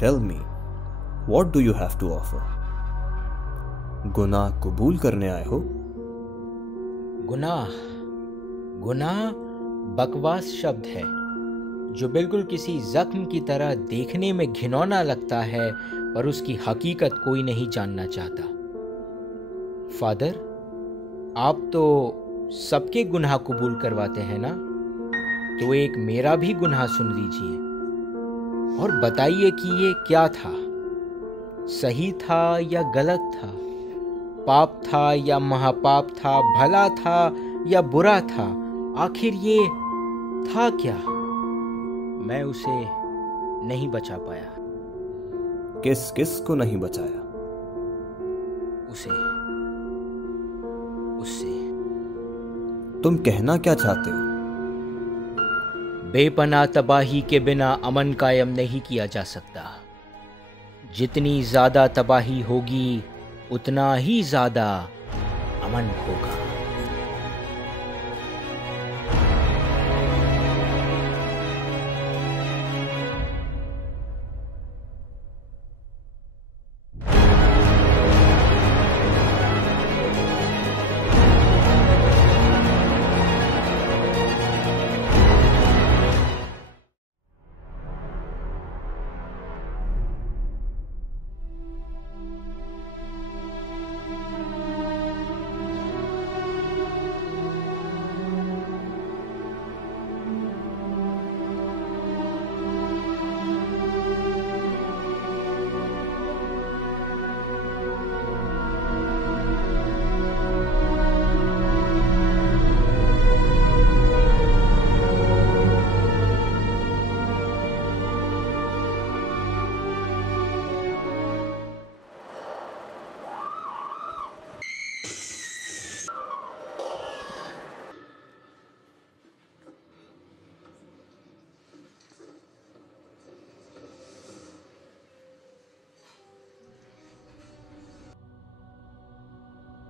Tell me, what do you have to offer? गुनाह कबूल करने आए हो? गुनाह गुनाह बकवास शब्द है जो बिल्कुल किसी जख्म की तरह देखने में घिनौना लगता है, पर उसकी हकीकत कोई नहीं जानना चाहता। फादर, आप तो सबके गुनाह कबूल करवाते हैं ना, तो एक मेरा भी गुनाह सुन लीजिए और बताइए कि ये क्या था। सही था या गलत था, पाप था या महापाप था, भला था या बुरा था, आखिर ये था क्या? मैं उसे नहीं बचा पाया। किस किस को नहीं बचाया? उससे। तुम कहना क्या चाहते हो? बेपनाह तबाही के बिना अमन कायम नहीं किया जा सकता। जितनी ज्यादा तबाही होगी उतना ही ज्यादा अमन होगा।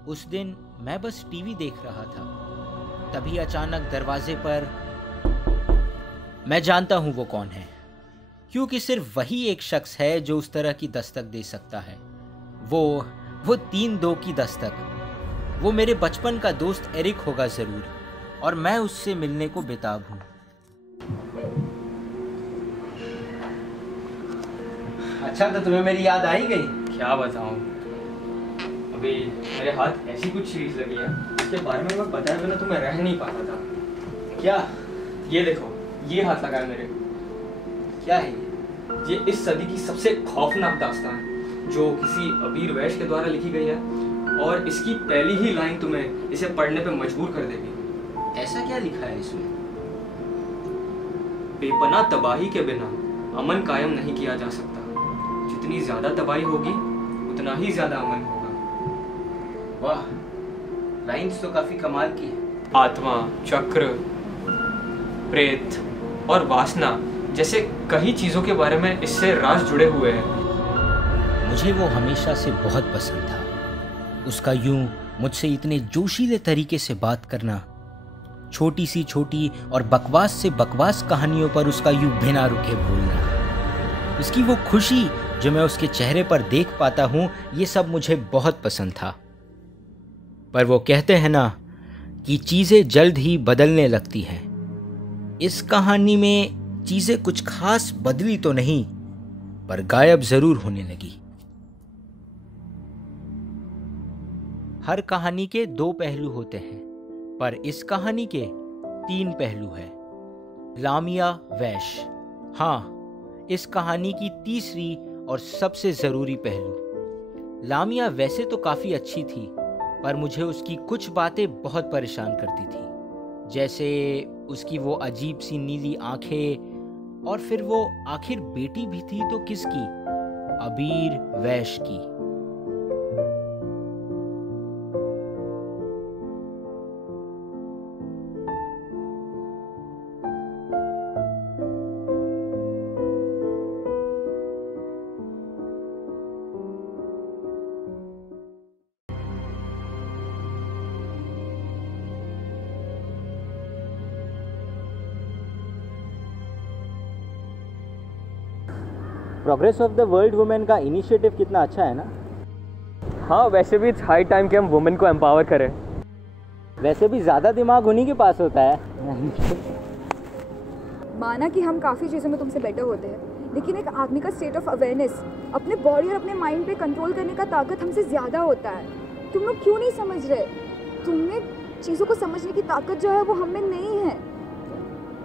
उस दिन मैं बस टीवी देख रहा था, तभी अचानक दरवाजे पर। मैं जानता हूं वो कौन है, क्योंकि सिर्फ वही एक शख्स है जो उस तरह की दस्तक दे सकता है। वो 3-2 की दस्तक। वो मेरे बचपन का दोस्त एरिक होगा जरूर, और मैं उससे मिलने को बेताब हूं। अच्छा, तो तुम्हें मेरी याद आ ही गई। क्या बताऊं, अभी मेरे हाथ ऐसी कुछ चीज लगी है इसके बारे में मैं बताए बिना तुम्हें रह नहीं पाता था। क्या? ये देखो, ये हाथ लगा है मेरे। क्या है ये? ये इस सदी की सबसे खौफनाक दास्तान है जो किसी अबीर वैश के द्वारा लिखी गई है, और इसकी पहली ही लाइन तुम्हें इसे पढ़ने पे मजबूर कर देगी। ऐसा क्या लिखा है इसमें? बेपनाह तबाही के बिना अमन कायम नहीं किया जा सकता। जितनी ज्यादा तबाही होगी उतना ही ज्यादा अमन होगा। वाह, लाइंस तो काफी कमाल की है। आत्मा, चक्र, प्रेत और वासना जैसे कई चीजों के बारे में इससे राज जुड़े हुए हैं। मुझे वो हमेशा से बहुत पसंद था। उसका यूं मुझसे इतने जोशीले तरीके से बात करना, छोटी सी छोटी और बकवास से बकवास कहानियों पर उसका यूं बिना रुके बोलना, उसकी वो खुशी जो मैं उसके चेहरे पर देख पाता हूं, ये सब मुझे बहुत पसंद था। पर वो कहते हैं ना कि चीजें जल्द ही बदलने लगती हैं। इस कहानी में चीजें कुछ खास बदली तो नहीं, पर गायब जरूर होने लगी। हर कहानी के 2 पहलू होते हैं, पर इस कहानी के 3 पहलू हैं। लामिया वैश, हाँ, इस कहानी की तीसरी और सबसे जरूरी पहलू। लामिया वैसे तो काफी अच्छी थी, पर मुझे उसकी कुछ बातें बहुत परेशान करती थी, जैसे उसकी वो अजीब सी नीली आंखें, और फिर वो आखिर बेटी भी थी तो किसकी? अबीर वैश की। Progress of the world women का इनिशिएटिव कितना अच्छा है ना। हाँ, वैसे भी इट्स हाई टाइम कि हम वुमेन को एम्पावर करें। वैसे भी ज़्यादा दिमाग उन्हीं के पास होता है। माना कि हम काफ़ी चीज़ों में तुमसे बेटर होते हैं, लेकिन एक आदमी का स्टेट ऑफ अवेयरनेस, अपने बॉडी और अपने माइंड पे कंट्रोल करने का ताकत हमसे ज़्यादा होता है। तुम लोग क्यों नहीं समझ रहे? तुम्हें चीज़ों को समझने की ताकत जो है वो हमें नहीं है।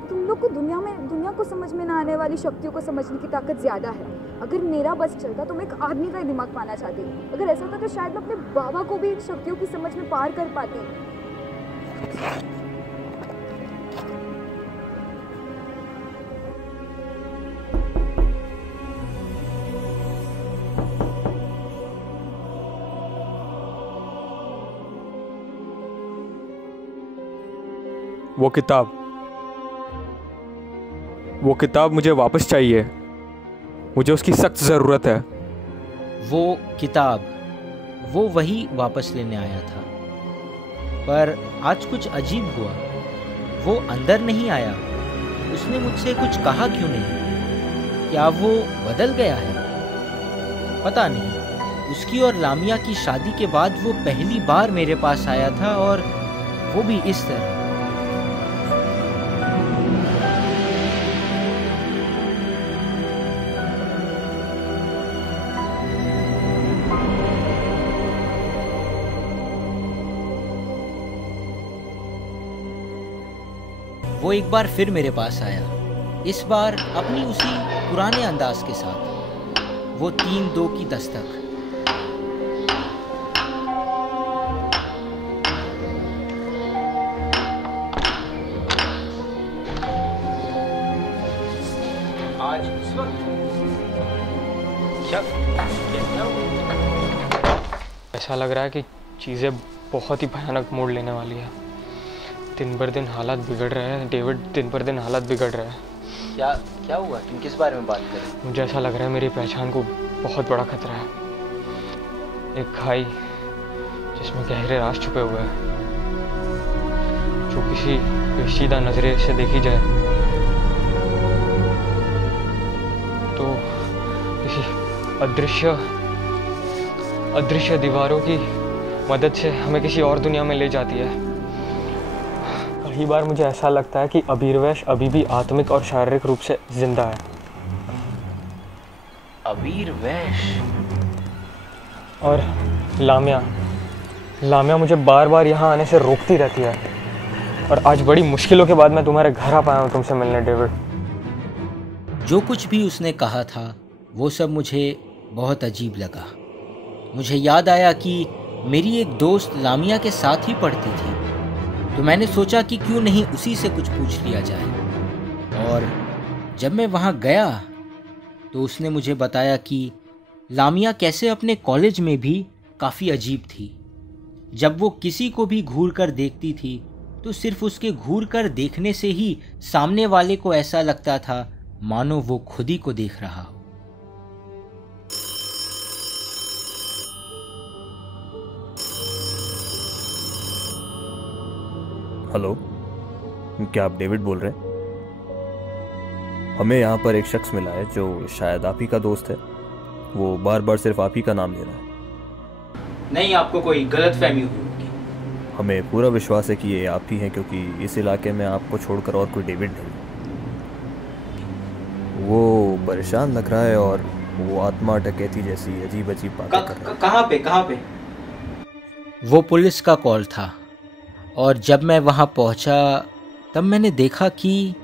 तुम लोग को दुनिया को समझ में ना आने वाली शक्तियों को समझने की ताकत ज़्यादा है। अगर मेरा बस चलता तो मैं एक आदमी का ही दिमाग पाना चाहती। अगर ऐसा होता तो शायद मैं अपने बाबा को भी इन शक्तियों की समझ में पार कर पाती। वो किताब मुझे वापस चाहिए। मुझे उसकी सख्त ज़रूरत है। वो किताब, वो वही वापस लेने आया था, पर आज कुछ अजीब हुआ। वो अंदर नहीं आया। उसने मुझसे कुछ कहा क्यों नहीं? क्या वो बदल गया है? पता नहीं। उसकी और लामिया की शादी के बाद वो पहली बार मेरे पास आया था, और वो भी इस तरह। वो एक बार फिर मेरे पास आया, इस बार अपनी उसी पुराने अंदाज के साथ। वो 3-2 की दस्तक। आज इस वक्त क्या ऐसा लग रहा है कि चीज़ें बहुत ही भयानक मोड़ लेने वाली है। दिन पर दिन हालात बिगड़ रहे हैं डेविड, दिन पर दिन हालात बिगड़ रहे हैं। क्या हुआ? तुम किस बारे में बात कर रहे हो? मुझे ऐसा लग रहा है मेरी पहचान को बहुत बड़ा खतरा है। एक खाई जिसमें गहरे राज छुपे हुए हैं, जो किसी पेचीदा नजरे से देखी जाए तो किसी अदृश्य दीवारों की मदद से हमें किसी और दुनिया में ले जाती है। कई बार मुझे ऐसा लगता है कि अबीरवैश अभी भी आत्मिक और शारीरिक रूप से जिंदा है। अबीरवैश और लामिया मुझे बार बार यहाँ आने से रोकती रहती है, और आज बड़ी मुश्किलों के बाद मैं तुम्हारे घर आ पाया हूँ तुमसे मिलने डेविड। जो कुछ भी उसने कहा था वो सब मुझे बहुत अजीब लगा। मुझे याद आया कि मेरी एक दोस्त लामिया के साथ ही पढ़ती थी, तो मैंने सोचा कि क्यों नहीं उसी से कुछ पूछ लिया जाए। और जब मैं वहाँ गया तो उसने मुझे बताया कि लामिया कैसे अपने कॉलेज में भी काफ़ी अजीब थी। जब वो किसी को भी घूर कर देखती थी तो सिर्फ उसके घूर कर देखने से ही सामने वाले को ऐसा लगता था मानो वो खुद ही को देख रहा हो। हेलो, क्या आप डेविड बोल रहे हैं? हमें यहाँ पर एक शख्स मिला है जो शायद आप ही का दोस्त है। वो बार बार सिर्फ आप ही का नाम ले रहा है। नहीं, आपको कोई गलतफहमी हुई होगी। हमें पूरा विश्वास है कि ये आप ही हैं, क्योंकि इस इलाके में आपको छोड़कर और कोई डेविड नहीं। वो परेशान लग रहा है और वो आत्मा डकैती जैसी अजीब अजीब बातें कर रहा है। कहाँ पे? वो पुलिस का कॉल था, और जब मैं वहाँ पहुँचा तब मैंने देखा कि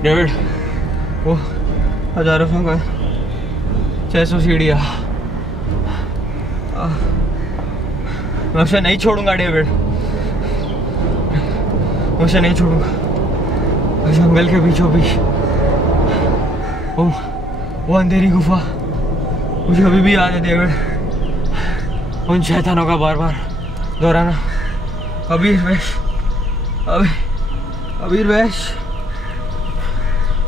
डेविड, वो हजारों का 600 सीढ़ियाँ, मैं उसे नहीं छोड़ूंगा डेविड। उसे नहीं छोड़ूंगा। जंगल के बीचों बीच वो अंधेरी गुफा मुझे अभी भी याद है डेविड। उन शैतानों का बार बार दोहराना। अबीर वैश, अबीर वैश,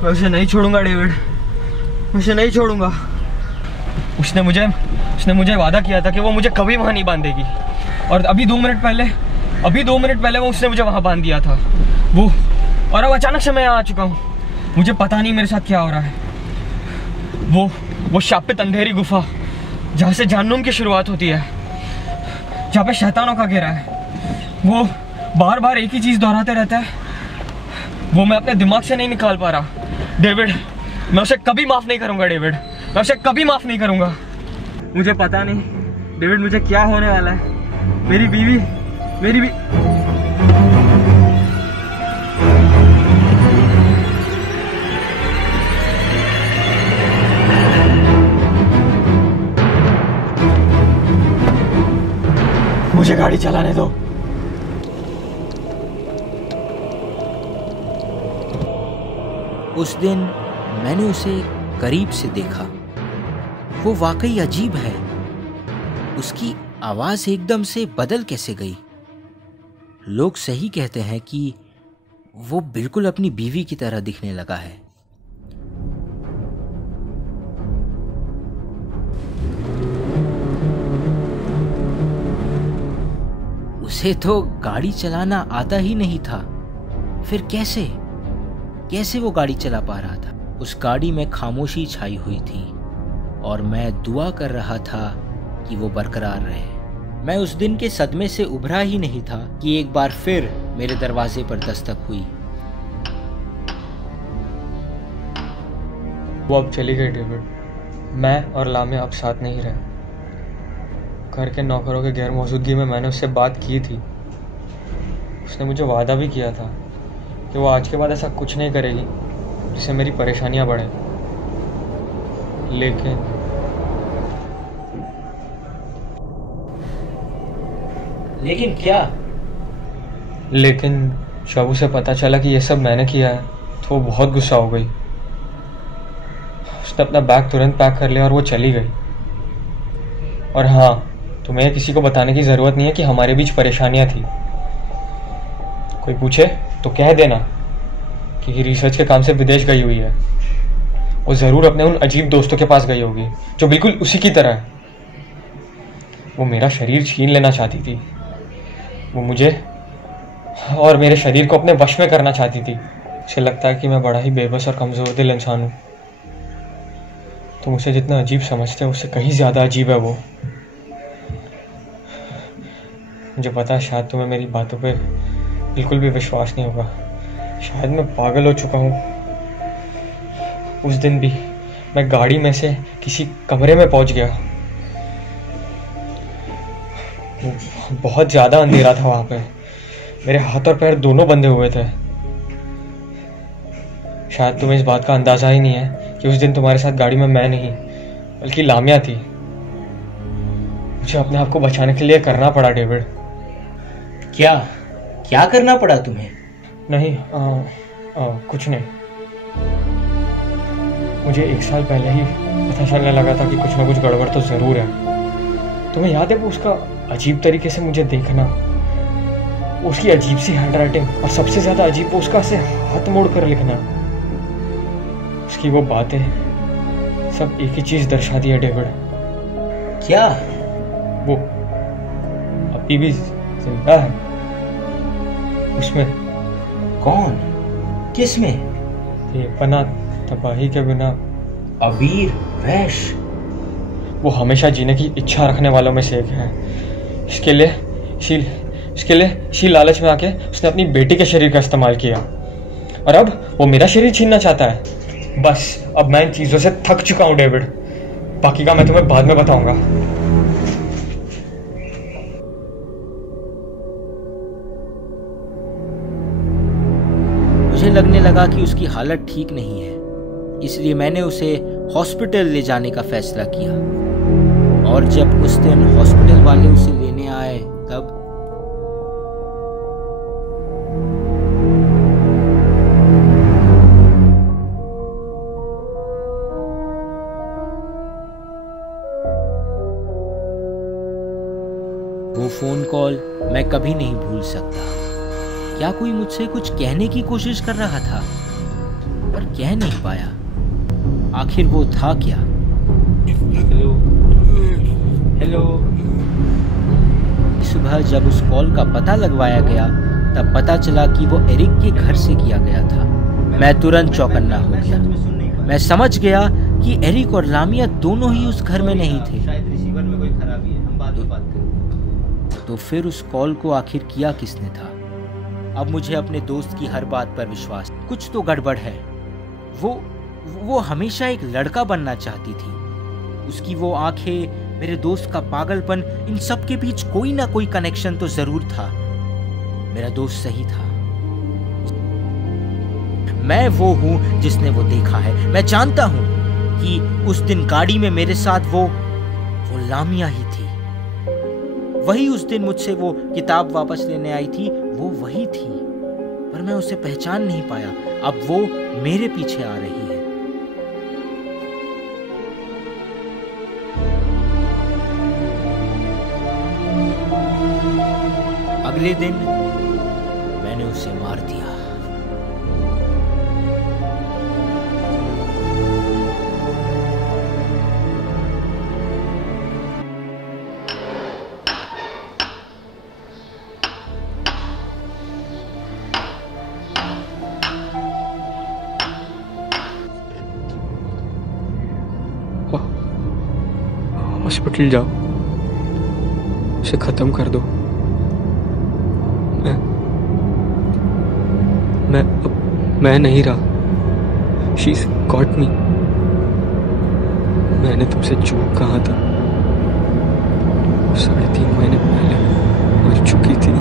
मैं उसे नहीं छोड़ूंगा डेविड, मैं उसे नहीं छोड़ूंगा। उसने मुझे वादा किया था कि वो मुझे कभी वहाँ नहीं बांधेगी, और अभी 2 मिनट पहले वो उसने मुझे वहाँ बांध दिया था। वो और अब अचानक से मैं यहाँ आ चुका हूँ। मुझे पता नहीं मेरे साथ क्या हो रहा है। वो शापित अंधेरी गुफा जहाँ से जहन्नुम की शुरुआत होती है, जहाँ पे शैतानों का घेरा है, वो बार बार एक ही चीज़ दोहराते रहता है। वो मैं अपने दिमाग से नहीं निकाल पा रहा। डेविड, मैं उसे कभी माफ़ नहीं करूँगा। डेविड, मैं उसे कभी माफ़ नहीं करूँगा। मुझे पता नहीं डेविड मुझे क्या होने वाला है। मेरी बीवी मुझे गाड़ी चलाने दो। उस दिन मैंने उसे करीब से देखा। वो वाकई अजीब है। उसकी आवाज एकदम से बदल कैसे गई। लोग सही कहते हैं कि वो बिल्कुल अपनी बीवी की तरह दिखने लगा है। उसे तो गाड़ी चलाना आता ही नहीं था। फिर कैसे वो गाड़ी चला पा रहा था। उस गाड़ी में खामोशी छाई हुई थी और मैं दुआ कर रहा था कि वो बरकरार रहे। मैं उस दिन के सदमे से उभरा ही नहीं था कि एक बार फिर मेरे दरवाजे पर दस्तक हुई। वो अब चली गई डेविड। मैं और लामिया अब साथ नहीं रहे। घर के नौकरों के गैर मौजूदगी में मैंने उससे बात की थी। उसने मुझे वादा भी किया था कि वो आज के बाद ऐसा कुछ नहीं करेगी जिससे मेरी परेशानियां बढ़े। लेकिन क्या? लेकिन जब उसे पता चला कि ये सब मैंने किया है तो वो बहुत गुस्सा हो गई। उसने अपना बैग तुरंत पैक कर लिया और वो चली गई। और हाँ, तुम्हें किसी को बताने की ज़रूरत नहीं है कि हमारे बीच परेशानियां थी। कोई पूछे तो कह देना कि रिसर्च के काम से विदेश गई हुई है। वो ज़रूर अपने उन अजीब दोस्तों के पास गई होगी जो बिल्कुल उसी की तरह है। वो मेरा शरीर छीन लेना चाहती थी। वो मुझे और मेरे शरीर को अपने वश में करना चाहती थी। उसे लगता है कि मैं बड़ा ही बेबस और कमज़ोर दिल इंसान हूँ। तुम उसे जितना अजीब समझते हो उससे कहीं ज़्यादा अजीब है वो। मुझे पता है शायद तुम्हें मेरी बातों पे बिल्कुल भी विश्वास नहीं होगा। शायद मैं पागल हो चुका हूँ। उस दिन भी मैं गाड़ी में से किसी कमरे में पहुंच गया। बहुत ज़्यादा अंधेरा था वहाँ पे। मेरे हाथ और पैर दोनों बंधे हुए थे। शायद तुम्हें इस बात का अंदाज़ा ही नहीं है कि उस दिन तुम्हारे साथ गाड़ी में मैं नहीं बल्कि लामिया थी। मुझे अपने आप को बचाने के लिए करना पड़ा डेविड। क्या करना पड़ा तुम्हें? नहीं, कुछ नहीं। मुझे 1 साल पहले ही पता चलने लगा था कि कुछ ना कुछ गड़बड़ तो ज़रूर है। तुम्हें याद है वो उसका अजीब तरीके से मुझे देखना, उसकी अजीब सी हैंडराइटिंग, और सबसे ज़्यादा अजीब वो उसका ऐसे हाथ मोड़ कर लिखना। उसकी वो बातें सब एक ही चीज़ दर्शाती है डेविड। क्या? वो अभी भी जिंदा है। उसमें कौन? किसमें? ये पना तबाही के बिना अबीर वैश। वो हमेशा जीने की इच्छा रखने वालों में से एक है। इसके लिए इसी लालच में आके उसने अपनी बेटी के शरीर का इस्तेमाल किया और अब वो मेरा शरीर छीनना चाहता है। बस अब मैं इन चीज़ों से थक चुका हूँ डेविड। बाकी का मैं तुम्हें बाद में बताऊंगा। मुझे लगने लगा कि उसकी हालत ठीक नहीं है, इसलिए मैंने उसे हॉस्पिटल ले जाने का फैसला किया। और जब उस दिन हॉस्पिटल वाले उसे लेने आए तब वो फोन कॉल मैं कभी नहीं भूल सकता। क्या कोई मुझसे कुछ कहने की कोशिश कर रहा था, पर कह नहीं पाया। आखिर वो था क्या? Hello hello. सुबह जब उस कॉल का पता लगवाया गया तब पता चला कि वो एरिक के घर से किया गया था। मैं तुरंत चौकन्ना हो गया। मैं समझ गया कि एरिक और लामिया दोनों ही उस घर में नहीं थे। शायद रिसीवर में कोई खराबी है, हम बाद में बात करेंगे। तो फिर उस कॉल को आखिर किया किसने था? अब मुझे अपने दोस्त की हर बात पर विश्वास। कुछ तो गड़बड़ है। वो हमेशा एक लड़का बनना चाहती थी। उसकी वो आंखें, मेरे दोस्त का पागलपन, इन सब के बीच कोई ना कोई कनेक्शन तो जरूर था। मेरा दोस्त सही था। मैं वो हूं जिसने वो देखा है। मैं जानता हूं कि उस दिन गाड़ी में मेरे साथ वो लामिया ही थी। वही उस दिन मुझसे वो किताब वापस लेने आई थी, वो वही थी। पर मैं उसे पहचान नहीं पाया। अब वो मेरे पीछे आ रही है। अगले दिन मैंने उसे मार दिया। हॉस्पिटल जाओ, उसे खत्म कर दो। मैं नहीं रहा। She's got me। मैंने तुमसे झूठ कहा था। 3.5 महीने पहले मर चुकी थी।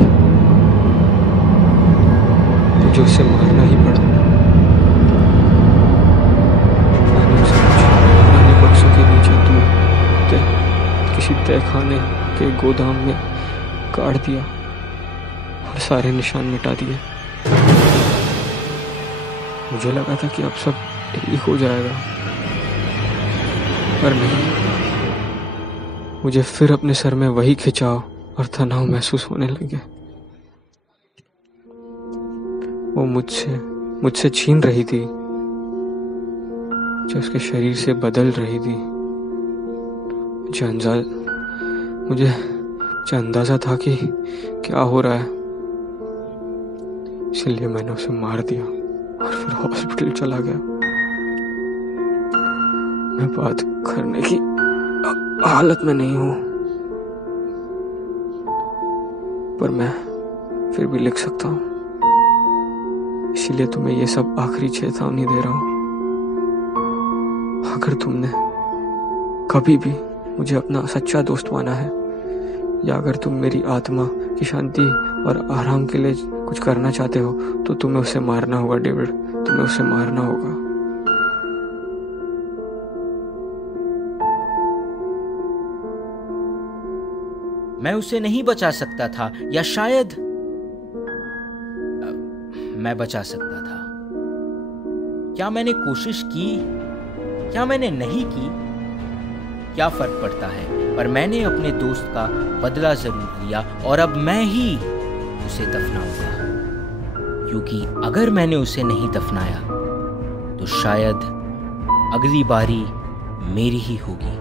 मुझे उसे मारना ही पड़ा। मैंने उसे पुराने बक्सों के नीचे दूर किसी तहखाने के गोदाम में गाड़ दिया और सारे निशान मिटा दिए। मुझे लगा था कि अब सब ठीक हो जाएगा, पर नहीं। मुझे फिर अपने सर में वही खिंचाव और तनाव महसूस होने लगे। वो मुझसे छीन रही थी, जो उसके शरीर से बदल रही थी। मुझे अंदाजा था कि क्या हो रहा है, इसलिए मैंने उसे मार दिया और फिर हॉस्पिटल चला गया। मैं बात करने की हालत में नहीं हूं, पर मैं फिर भी लिख सकता हूं। इसीलिए तुम्हें ये सब आखिरी चेतावनी दे रहा हूं। अगर तुमने कभी भी मुझे अपना सच्चा दोस्त माना है, या अगर तुम मेरी आत्मा की शांति और आराम के लिए कुछ करना चाहते हो, तो तुम्हें उसे मारना होगा डेविड। तुम्हें उसे मारना होगा। मैं उसे नहीं बचा सकता था, या शायद मैं बचा सकता था। क्या मैंने कोशिश की? क्या मैंने नहीं की? क्या फर्क पड़ता है? पर मैंने अपने दोस्त का बदला जरूर लिया, और अब मैं ही उसे दफनाऊंगा। क्योंकि अगर मैंने उसे नहीं दफनाया तो शायद अगली बारी मेरी ही होगी।